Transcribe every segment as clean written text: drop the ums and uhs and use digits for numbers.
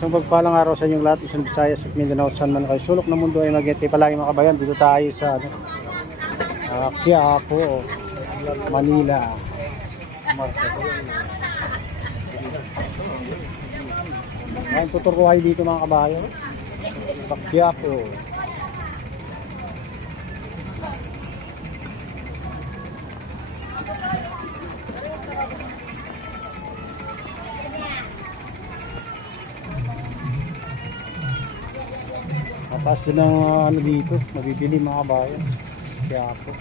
Isang pagpalang araw sa inyong lahat, isang Visayas at Mindanao, saan man kayo sulok ng mundo ay mag-ete palagi mga kabayan. Dito tayo sa Quiapo, Manila. Ang tutur ko kayo dito mga kabayan sa Quiapo. Mataas din ang ano dito, mabibili mga kabayan. Quiapo.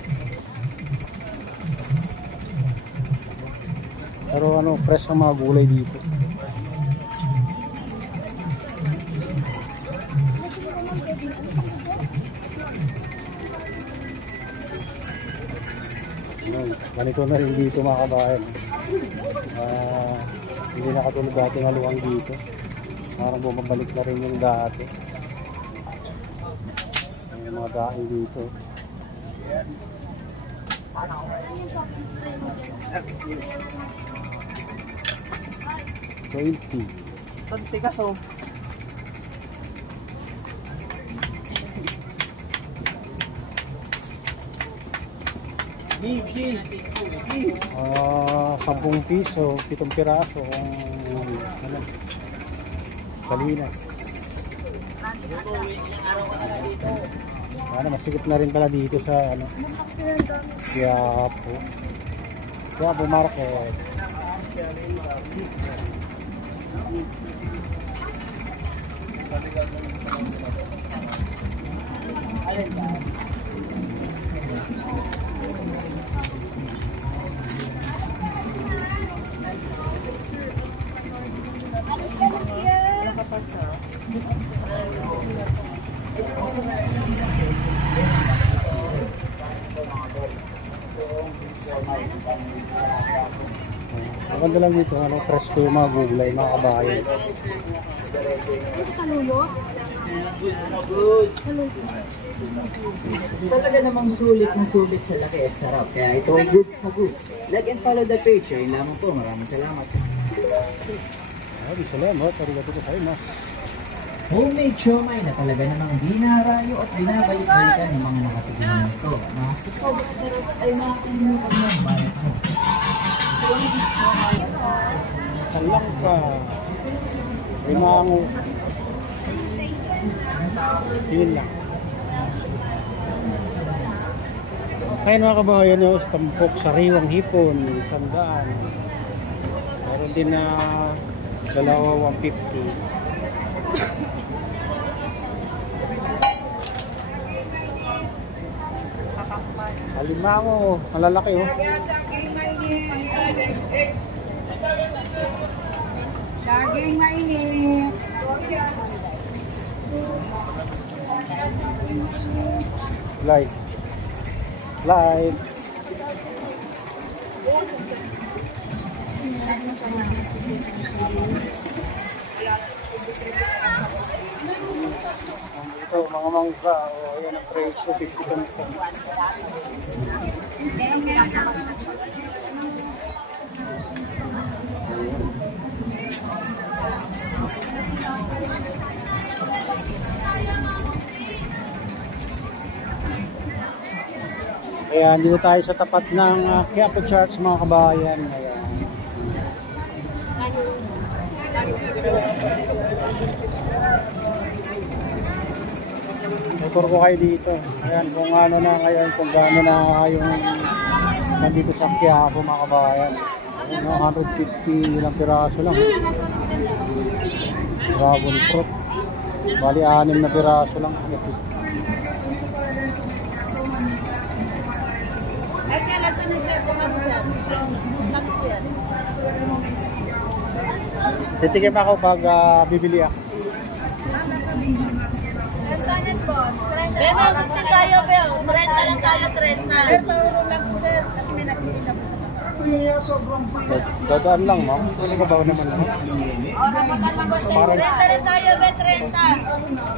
Pero ano, fresh ang mga gulay dito. Ganito na rin dito mga kabayan. Hindi na katulad dating haluang dito. Parang bumabalik na rin yung dati. Yung mga daing dito. 20. Pantigas oh. $10 piso, 7 piraso kung ano, Salinas. Ano, masigit na rin pala dito sa ano, Quiapo Market. Maganda lang dito, ano, presko yung mga gulay, mga kabayan. Talaga namang sulit na sulit sa laki at sarap. Kaya ito ay goods na goods. Like and follow the page. Ayun lamang po. Maraming salamat. Maraming salamat. Arigato gozaimasu. Homemade siomai na talaga namang dinarayo at binabalik-balikan ng mga nakatignan nito. Sa sobrang sarap ay makakalimutan mo ang bayat mo. Kalangka. Limango. Yun lang. Ngayon mga kabayan yung istampok, sariwang hipon, 100. Meron din na dalawa 150. Alimango, malalaki oh. Daging mainit. Live. Live. Ito, mga mangga. O, ayan ang presyo. 50 po. Ayan, dito tayo sa tapat ng Quiapo Church mga kabayan. Ayan. Tutur ko kayo dito. Ayan, kung ano na ngayon, kung gaano na yung nandito sa Quiapo mga kabayan. 150 ilang piraso lang. Dragon fruit. Bali 6 na piraso lang. Titikim ako pag bibili ako. Bebe, gusto tayo, Bebe. 30 lang tayo, 30. Sir, puro lang po, sir. Kasi may nakikita po sa baba. Dadaan lang, ma'am. Ano ka ba naman, ma'am? Parang, Renta rin tayo, bet, renta.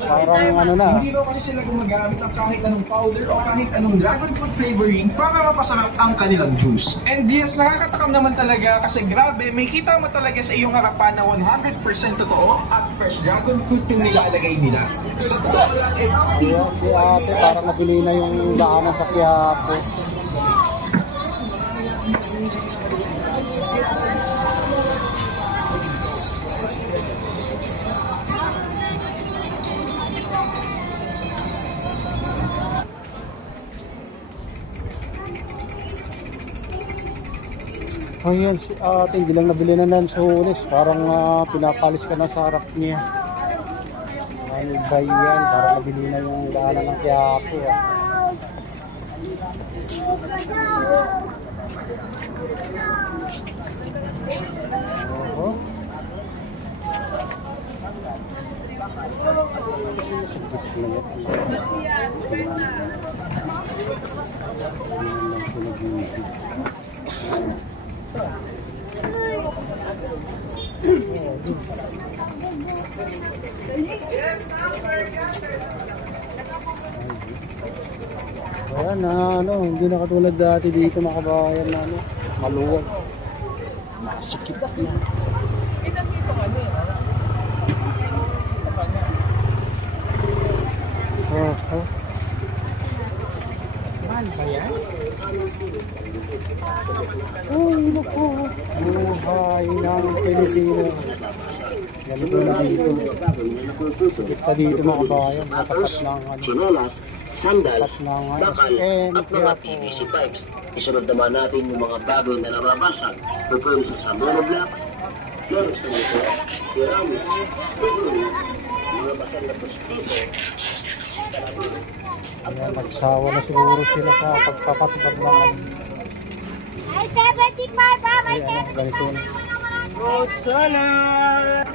parang ano na. Hindi raw kasi sila gumagamit ng kahit anong powder o kahit anong dragon fruit flavoring para mapasarap ang kanilang juice. And yes, nakakatakam naman talaga kasi grabe, may kita mo talaga sa iyong harapan na 100% totoo at fresh dragon fruit yung nilalagay nila. Sa totoo lang, Si ate, parang nabili na yung daanan sa Quiapo. Ayan, si ate, hindi lang nabili na lansones. Parang pinapalis ka na sa harap niya. Ano ba yan? Parang nabili na yung daanan ng Quiapo. Oo. Ayan na, hindi na katulad dati dito mga kabayan na maluwag. Masikip na. Mahal ba yan? Uy, naku. Buhay ng Pilipino. Ganito na dito. Kita dito mga kabayan. Matapas lang Chinelas, sandals, ng bakal, at mga PVC pipes. Isunod naman natin yung mga baboy na nababasag, performance sa monoblocks, flores na nito, ceramics, figurine, mga basag na prospito, Ayan, nagsawa na siguro sila sa pagpapatupad ng Ay, 75 ba? May ayan, ganito na. fruit salad!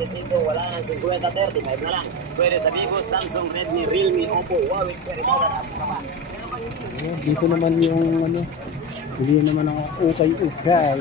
dito wala nang 50-35 na lang. Pwede sa Vivo, Samsung, Redmi, Realme, Oppo, Huawei, Cherry, Motorola, Dito naman yung hindi naman ang ukay-ukay.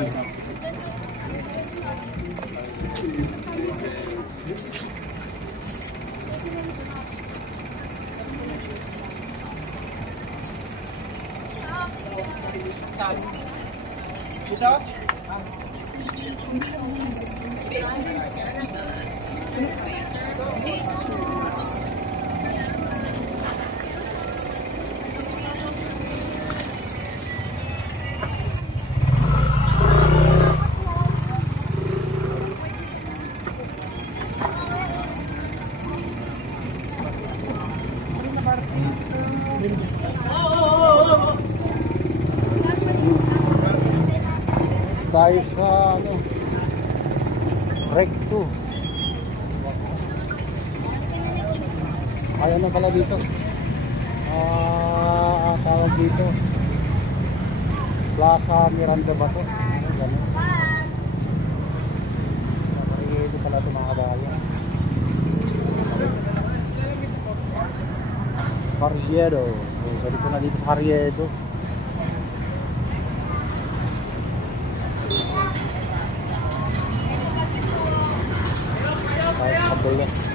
Tayo sa recto. Ay, ano pala dito? Tawag dito Plaza Miranda ba to? Ganun. Ito pala ito mga kabayan. Carriedo. Ganito na dito sa Carriedo. Kabila.